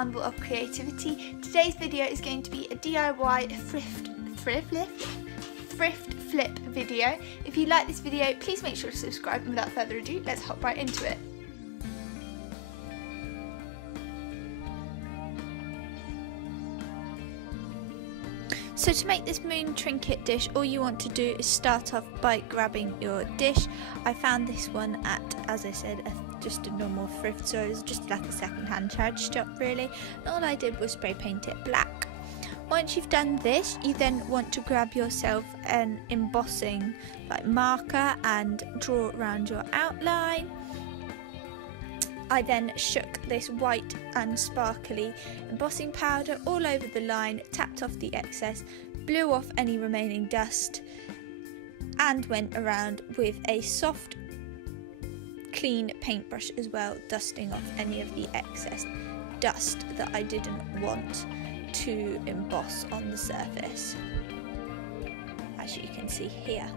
carnival of creativity. Today's video is going to be a DIY thrift flip video. If you like this video, please make sure to subscribe, and without further ado, let's hop right into it. So to make this moon trinket dish, all you want to do is start off by grabbing your dish. I found this one at, as I said, just a normal thrift store. It was just like a second-hand charity shop really, and all I did was spray paint it black. Once you've done this, you then want to grab yourself an embossing like marker and draw around your outline. I then shook this white and sparkly embossing powder all over the line, tapped off the excess, blew off any remaining dust, and went around with a soft, clean paintbrush as well, dusting off any of the excess dust that I didn't want to emboss on the surface, as you can see here.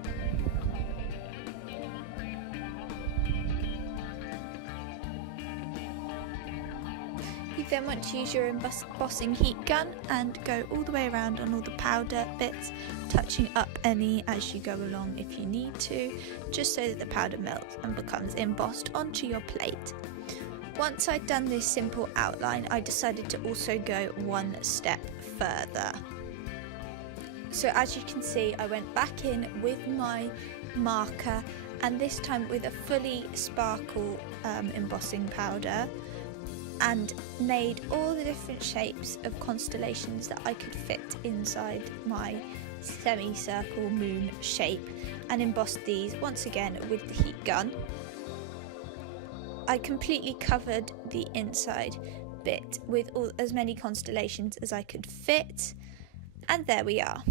You then want to use your embossing heat gun and go all the way around on all the powder bits, touching up any as you go along if you need to, just so that the powder melts and becomes embossed onto your plate. Once I'd done this simple outline, I decided to also go one step further. So as you can see, I went back in with my marker, and this time with a fully sparkle embossing powder, and made all the different shapes of constellations that I could fit inside my semicircle moon shape, and embossed these once again with the heat gun. I completely covered the inside bit with as many constellations as I could fit, and there we are.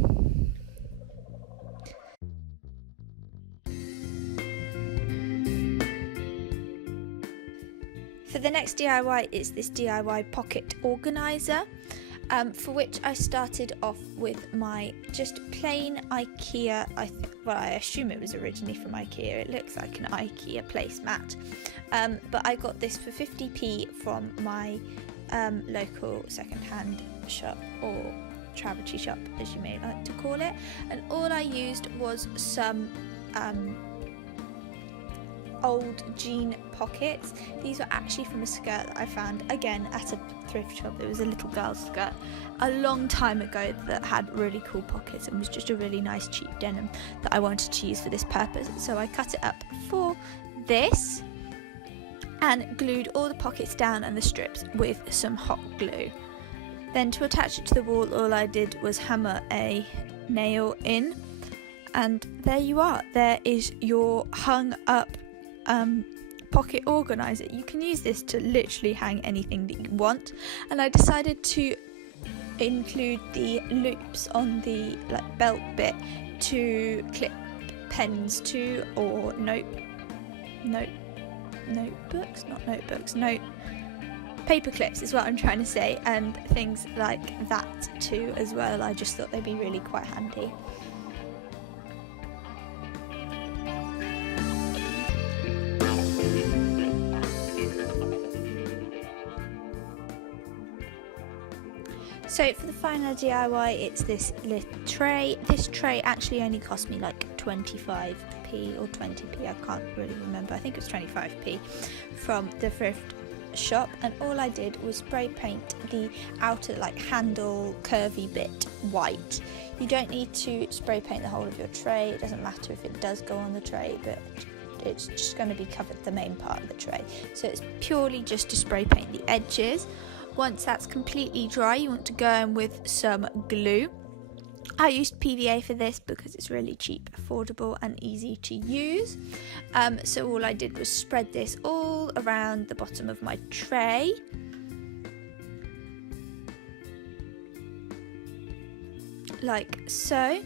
For the next DIY, it's this DIY pocket organiser, for which I started off with my just plain IKEA, I assume it was originally from IKEA, it looks like an IKEA placemat, but I got this for 50p from my local second-hand shop, or charity shop as you may like to call it, and all I used was some old jean pockets. These were actually from a skirt that I found again at a thrift shop. It was a little girl's skirt a long time ago that had really cool pockets and was just a really nice cheap denim that I wanted to use for this purpose. So I cut it up for this and glued all the pockets down and the strips with some hot glue. Then to attach it to the wall, all I did was hammer a nail in, and there you are. There is your hung up pocket organizer. You can use this to literally hang anything that you want, and I decided to include the loops on the belt bit to clip pens to, or paper clips is what I'm trying to say, and things like that too as well. I just thought they'd be really quite handy. So for the final DIY, it's this little tray. This tray actually only cost me like 25p or 20p, I can't really remember. I think it was 25p from the thrift shop, and all I did was spray paint the outer handle curvy bit white. You don't need to spray paint the whole of your tray. It doesn't matter if it does go on the tray, but it's just going to be covered the main part of the tray. So it's purely just to spray paint the edges. Once that's completely dry, you want to go in with some glue. I used PVA for this because it's really cheap, affordable and easy to use. So all I did was spread this all around the bottom of my tray. Like so.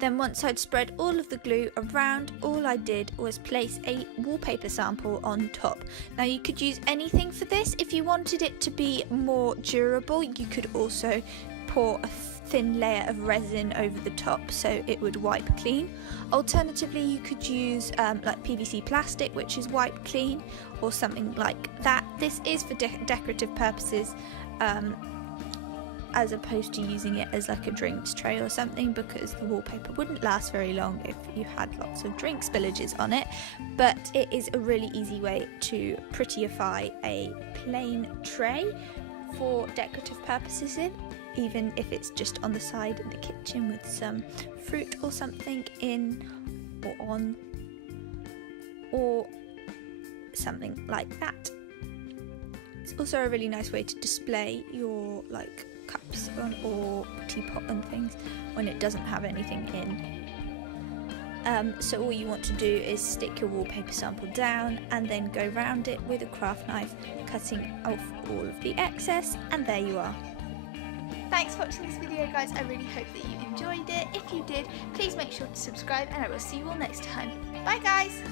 Then once I'd spread all of the glue around, all I did was place a wallpaper sample on top. Now you could use anything for this. If you wanted it to be more durable, you could also pour a thin layer of resin over the top so it would wipe clean. Alternatively, you could use PVC plastic, which is wipe clean, or something like that. This is for decorative purposes as opposed to using it as like a drinks tray or something, because the wallpaper wouldn't last very long if you had lots of drink spillages on it. But it is a really easy way to prettyify a plain tray for decorative purposes even if it's just on the side in the kitchen with some fruit or something in or on, or something like that. It's also a really nice way to display your like cups or teapot and things when it doesn't have anything in. So all you want to do is stick your wallpaper sample down and then go round it with a craft knife, cutting off all of the excess, and there you are. Thanks for watching this video, guys. I really hope that you enjoyed it. If you did, please make sure to subscribe, and I will see you all next time. Bye guys!